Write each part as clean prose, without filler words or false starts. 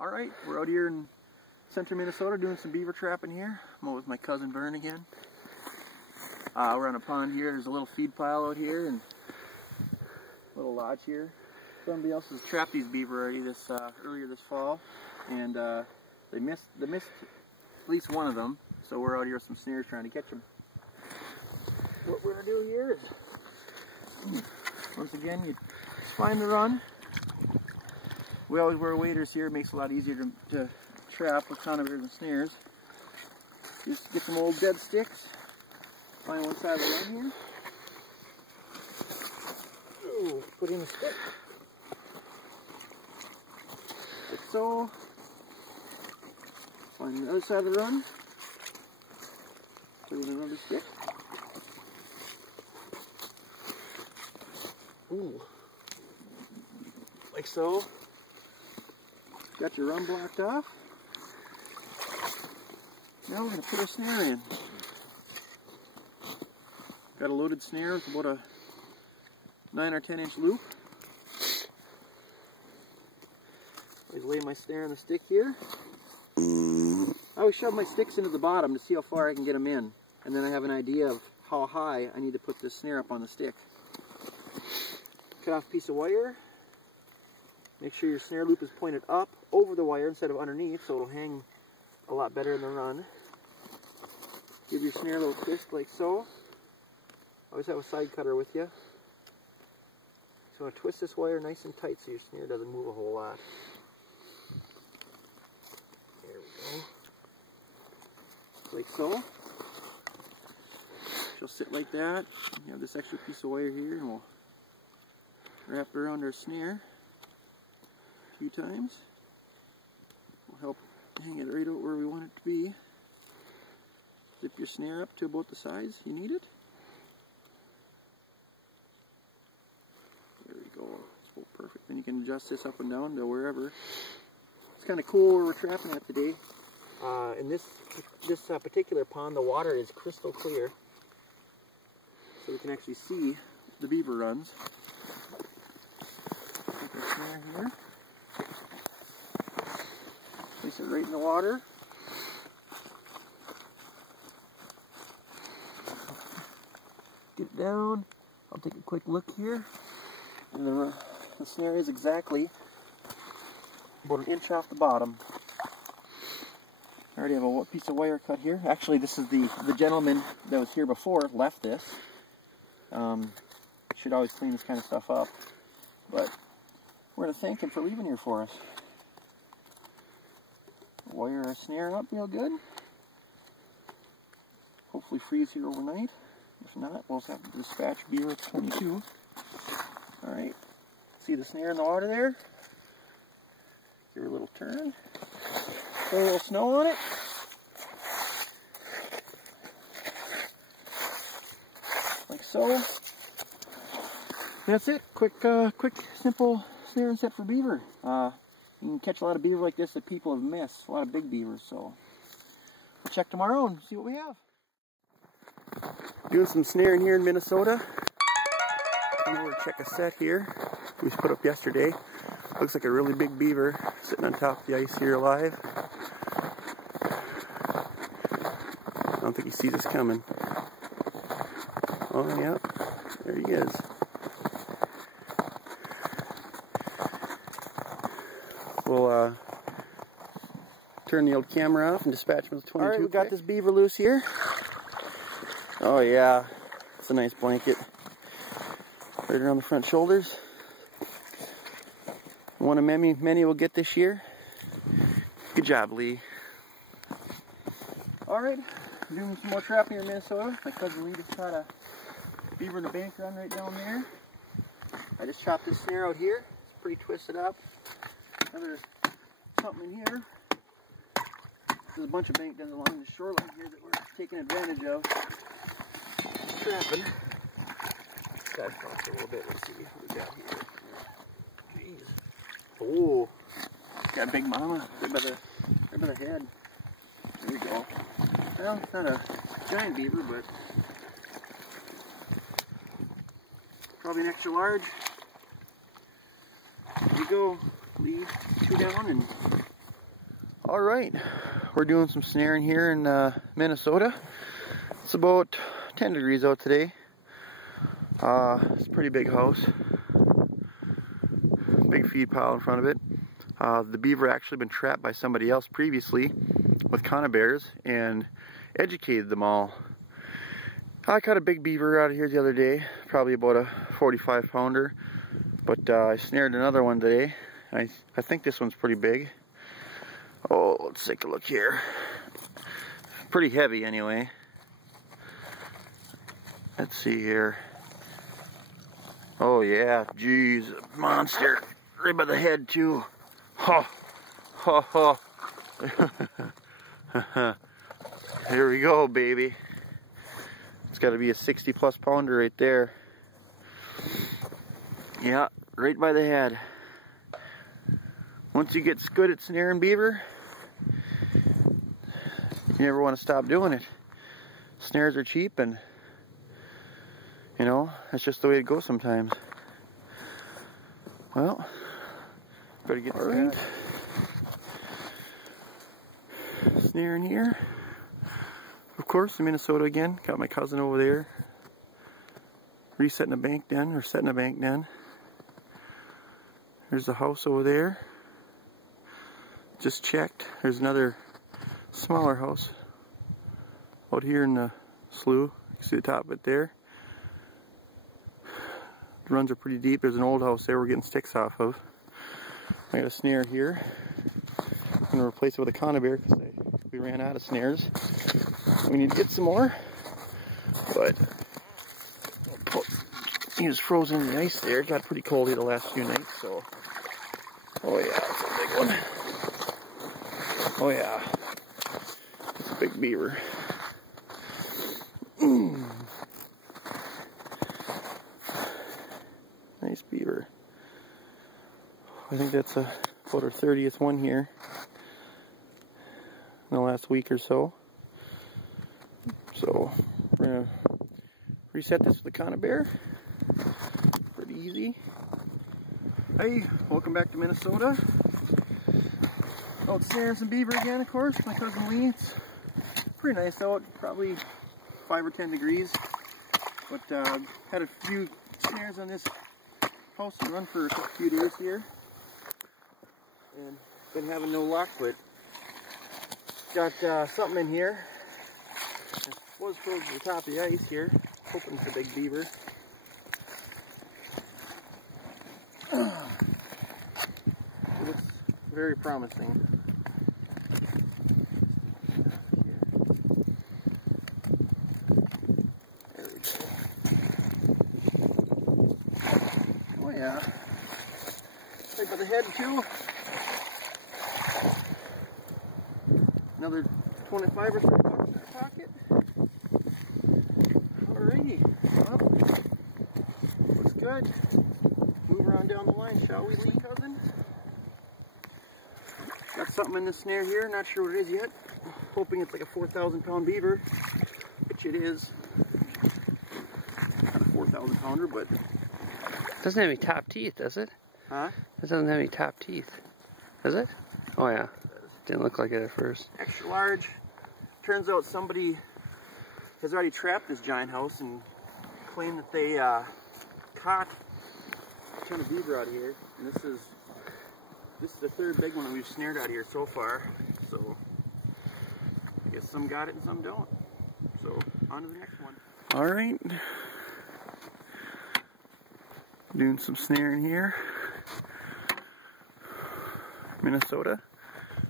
Alright, we're out here in central Minnesota doing some beaver trapping here. I'm out with my cousin Vern again. We're on a pond here. There's a little feed pile out here and a little lodge here. Somebody else has trapped these beaver already earlier this fall, and they missed at least one of them. So we're out here with some snares trying to catch them. What we're gonna do here is, once again, you find the run. We always wear waders here. It makes it a lot easier to trap with conibears and snares. Just get some old dead sticks. Find one side of the run here. Ooh, put in a stick. Like so. Find the other side of the run. Put in another stick. Ooh. Like so. Got your run blocked off. Now we're going to put our snare in. Got a loaded snare with about a 9 or 10 inch loop. I lay my snare on the stick here. I always shove my sticks into the bottom to see how far I can get them in. And then I have an idea of how high I need to put this snare up on the stick. Cut off a piece of wire. Make sure your snare loop is pointed up over the wire instead of underneath, so it'll hang a lot better in the run. Give your snare a little twist like so. Always have a side cutter with you. So I'm going to twist this wire nice and tight so your snare doesn't move a whole lot. There we go. Like so. She'll sit like that. You have this extra piece of wire here, and we'll wrap it around our snare a few times. We'll help hang it right out where we want it to be. Zip your snare up to about the size you need it. There we go. It's about perfect. Then you can adjust this up and down to wherever. It's kind of cool where we're trapping at today. In this particular pond, the water is crystal clear, so we can actually see the beaver runs. Take our snare here. Place it right in the water. Get it down. I'll take a quick look here. And the snare is exactly about an inch off the bottom. I already have a piece of wire cut here. Actually, this is the gentleman that was here before left this. Should always clean this kind of stuff up. But we're going to thank him for leaving here for us. Wire our snare up real good. Hopefully freeze here overnight. If not, we'll just have to dispatch Beaver 22. Alright. See the snare in the water there? Give her a little turn. Put a little snow on it. Like so. That's it. Quick, simple snare and set for beaver. You can catch a lot of beaver like this that people have missed. A lot of big beavers, so we'll check tomorrow and see what we have. Doing some snaring here in Minnesota. I'm going to check a set here we put up yesterday. Looks like a really big beaver sitting on top of the ice here alive. I don't think he sees us coming. Oh yeah, there he is. We'll turn the old camera off and dispatch him with 22. Alright, we got this beaver loose here. Oh yeah, it's a nice blanket. Right around the front shoulders. One of many we'll get this year. Good job, Lee. Alright, doing some more trapping here in Minnesota. My cousin Lee just caught a beaver in a bank run right down there. I just chopped this snare out here. It's pretty twisted up. Another something in here. There's a bunch of bank guns along the shoreline here that we're taking advantage of. Trapping. Guys, talk a little bit. Let's see what we got here. Jeez. Oh, got a big mama right by the head. There we go. Well, it's not a giant beaver, but probably an extra large. There you go. Lee, two down and Alright, we're doing some snaring here in Minnesota. It's about 10 degrees out today. It's a pretty big house. Big feed pile in front of it. The beaver actually been trapped by somebody else previously with conibears and educated them all. I caught a big beaver out of here the other day, probably about a 45 pounder, but I snared another one today. I think this one's pretty big. Oh, let's take a look here. Pretty heavy anyway. Let's see here. Oh yeah, geez, monster. Right by the head too. Ha, ha, ha. Here we go, baby. It's got to be a 60+ pounder right there. Yeah, right by the head. Once you get good at snaring beaver, you never want to stop doing it. Snares are cheap, and you know, that's just the way it goes sometimes. Well, better get started. Snaring here. Of course, in Minnesota again. Got my cousin over there. Resetting a bank den, or setting a bank den. There's the house over there. Just checked. There's another smaller house out here in the slough. You can see the top of it there. The runs are pretty deep. There's an old house there we're getting sticks off of. I got a snare here. I'm going to replace it with a conibear because we ran out of snares. We need to get some more. But he was frozen in the ice there. It got pretty cold here the last few nights, so. Oh yeah, that's a big one. Oh yeah, it's a big beaver. Nice beaver. I think that's about our 30th one here in the last week or so. So we're gonna reset this with the conibear. Pretty easy. Hey, welcome back to Minnesota. Out snaring some beaver again, of course. My cousin Lee. It's pretty nice out, probably 5 or 10 degrees. But had a few snares on this house and run for a few days here, and been having no luck. But got something in here. It was frozen to the top of the ice here, hoping for big beaver. It looks very promising. Oh yeah. Right by the head too. Another 25 or 30 bucks in our pocket. Alrighty. Well, looks good. Move on down the line, shall we, Lee cousin? Got something in the snare here, not sure what it is yet. Hoping it's like a 4,000 pound beaver, which it is. Not a 4,000 pounder, but doesn't have any top teeth, does it? huh? It doesn't have any top teeth, does it? Oh yeah, didn't look like it at first. Extra large. Turns out somebody has already trapped this giant house and claimed that they caught a ton of beaver out of here. And this is the third big one that we've snared out of here so far. So I guess some got it and some don't. So on to the next one. All right. Doing some snaring here. Minnesota.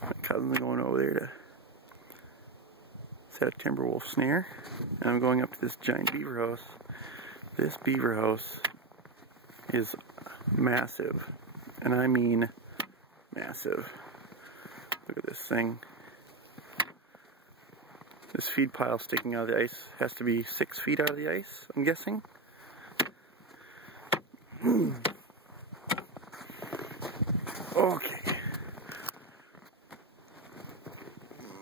My cousin's going over there to set a timber wolf snare. And I'm going up to this giant beaver house. This beaver house is massive. And I mean massive. Look at this thing. This feed pile sticking out of the ice has to be 6 feet out of the ice, I'm guessing. Okay.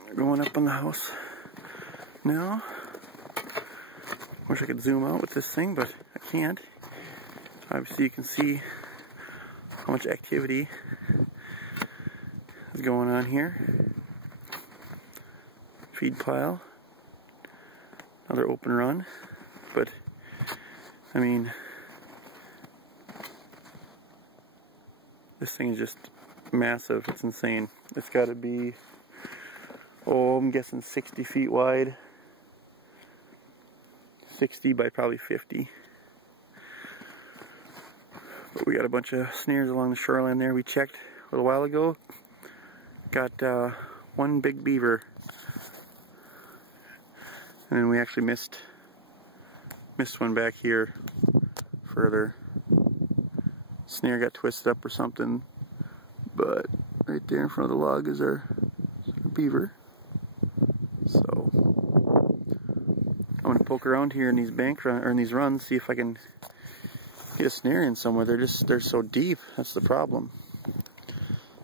We're going up on the house now. Wish I could zoom out with this thing, but I can't. Obviously you can see how much activity is going on here. feed pile. Another open run. But, I mean, this thing is just massive. It's insane. It's got to be, oh, I'm guessing 60 feet wide. 60 by probably 50. But we got a bunch of snares along the shoreline there. We checked a little while ago. Got one big beaver. And then we actually missed one back here further. Snare got twisted up or something. But right there in front of the log is our beaver. So I'm gonna poke around here in these these runs, see if I can get a snare in somewhere. They're so deep. That's the problem.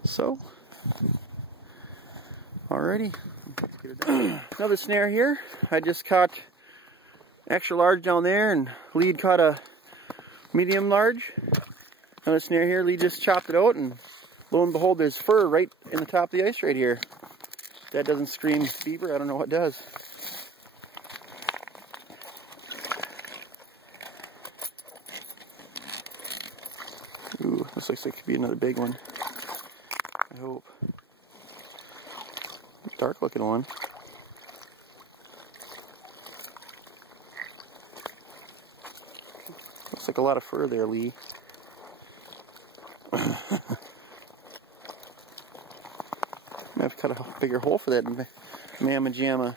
So, alrighty. Another snare here. I just caught extra large down there, and lead caught a medium large. Another snare here. Lead just chopped it out, and lo and behold, there's fur right in the top of the ice right here. If that doesn't scream beaver, I don't know what does. Ooh, this looks like it could be another big one. I hope. Dark looking one. Looks like a lot of fur there, Lee. I have to cut a bigger hole for that mamma jamma.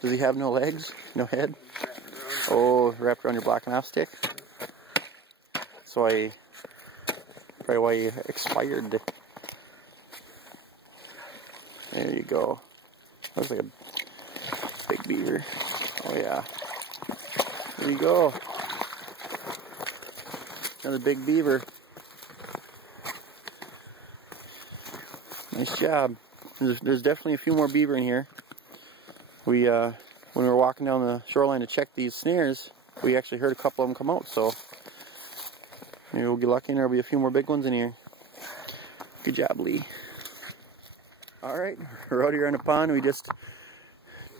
Does he have no legs? No head? Oh, wrapped around your black and half stick? That's why, probably why he expired. There you go. Looks like a big beaver. Oh yeah. There you go. Another big beaver. Nice job. There's definitely a few more beaver in here. We, when we were walking down the shoreline to check these snares, we actually heard a couple of them come out, so maybe we'll get lucky and there'll be a few more big ones in here. Good job, Lee. Alright, we're out here on the pond. We just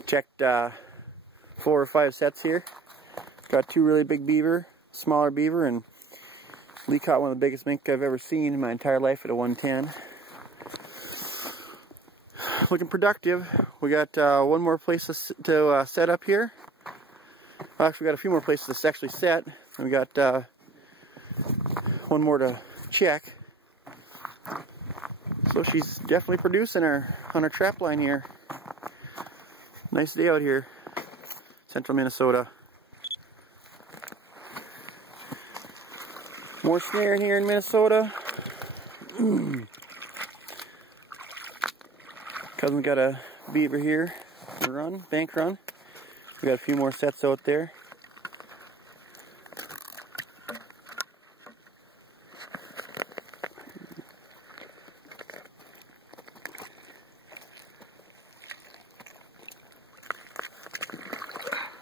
checked 4 or 5 sets here. Got 2 really big beaver, smaller beaver, and Lee caught one of the biggest mink I've ever seen in my entire life at a 110. Looking productive. We got one more place to set up here. Well, actually, we got a few more places to actually set. And we got one more to check. So she's definitely producing on our trap line here. Nice day out here, central Minnesota. More snaring here in Minnesota. Cousin got a beaver here, bank run. We got a few more sets out there.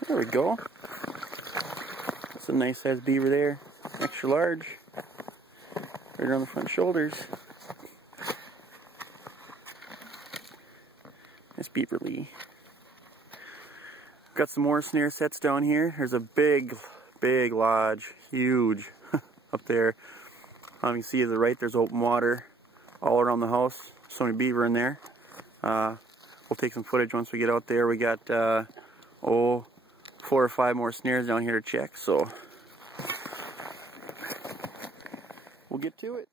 There we go. That's a nice sized beaver there. Extra large. Right around the front shoulders. Nice beaver, Lee. Got some more snare sets down here. There's a big lodge. Huge. Up there. You can see to the right there's open water all around the house. So many beaver in there. We'll take some footage once we get out there. We got 4 or 5 more snares down here to check, so we'll get to it.